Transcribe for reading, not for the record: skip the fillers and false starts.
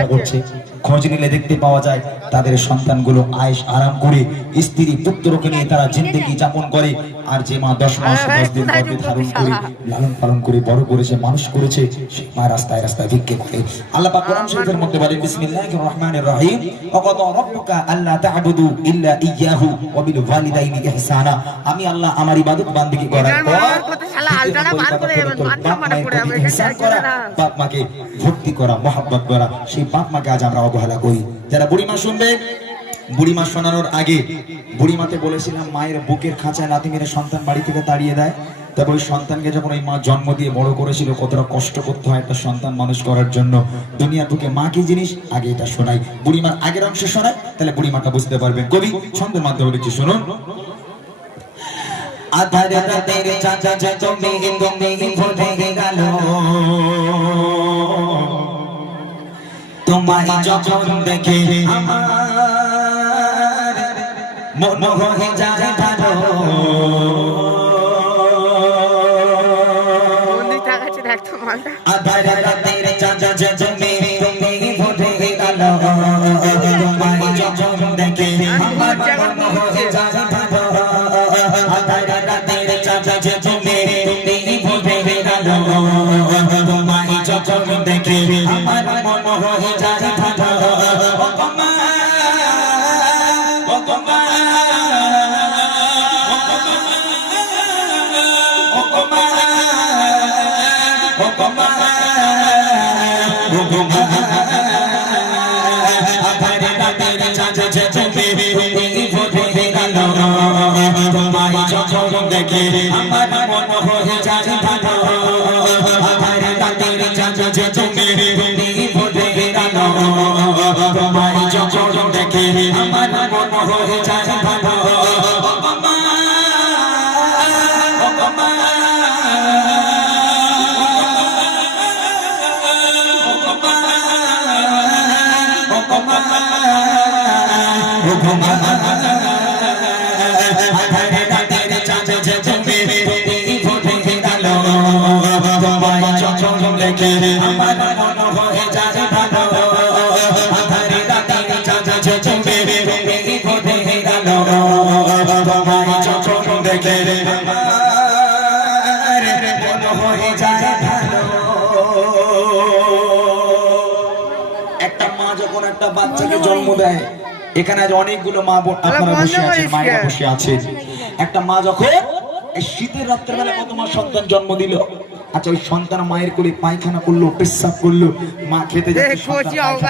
চেষ্টা করছে। খোঁজ নিলে দেখতে পাওয়া যায় তাদের সন্তানগুলো আয়েশ আরাম করে স্ত্রী পুত্রকে নিয়ে তারা জিন্দেগি যাপন করে। আর যে মা 10 মাস 10 দিন গর্ভে ধারণ করে লালন পালন করে বড় করেছে, মানুষ করেছে, সেই মা রাস্তায় রাস্তায় ভিক্ষে করে। আল্লাহ পাক কোরআন শরীফের মধ্যে বলেন, বিসমিল্লাহির রহমানির রহিম, ওয়াকাদা রাব্বুকা আল্লা তা'বুদু ইল্লা ইয়্যাহু ওয়া বিল ওয়ালিদাইনি ইহসানা। আমি আল্লাহ আমার ইবাদত বান্দেগি করার পর বাপ মাকে ভক্তি করা, মহব্বত করা, সেই বাপ মাকে আজ আমরা অবহেলা করি। যারা বুড়িমা শুনবে, বুড়িমা শোনানোর আগে বুড়িমাতে বলেছিলাম মায়ের বুকের খাঁচায় লাথি মেরে সন্তান বাড়ি থেকে তাড়িয়ে দেয়। তবে ওই সন্তানকে যখন ওই মা জন্ম দিয়ে বড় করেছিল, কতটা কষ্ট করতে হয় একটা সন্তান মানুষ করার জন্য। দুনিয়ার বুকে মা কি জিনিস আগে এটা শোনাই, বুড়িমার আগের অংশ শোনাই, তাহলে বুড়িমাটা বুঝতে পারবেন। কবি ছন্দের মাধ্যমে বলেছি, শুনুন। আধার রাতের চাচা তুমি ভুলে গেল, তোমায় যখন দেখে আমার মন হয়ে যায় ভালো। আধার রাতের চাচা তুমি ভুলে গেল, তোমায় যখন দেখে আমার মন হয়ে যায় ভালো। আধার রাতের চাচা তুমি ভুলে গেল, তোমায় যখন দেখে আমার মন হয়ে যায় ভালো। দেখে আমার মন হয়ে যায় ভালো। আধার রাতের চাচা তুমি ভুলে গেল, তোমায় যখন দেখে আমার মন হয়ে যায় ভালো। আমার মন হয়ে যায় ভালো। আধার রাতের চাচা তুমি ভুলে গেল, তোমায় যখন দেখে আমার মন হয়ে যায় ভালো। একটা মা যখন একটা বাচ্চাকে জন্ম দেয়, এখানে আজ অনেকগুলো মা বোন আপনারা বসে আছেন, মায়েরা বসে আছে। একটা মা যখন এই শীতের রাত্রের বেলা কত মা সন্তান জন্ম দিল। আচ্ছা, ওই সন্তান মায়ের কোলে পায়খানা করলো, পেশাব করলো, মা খেতে যাচ্ছে।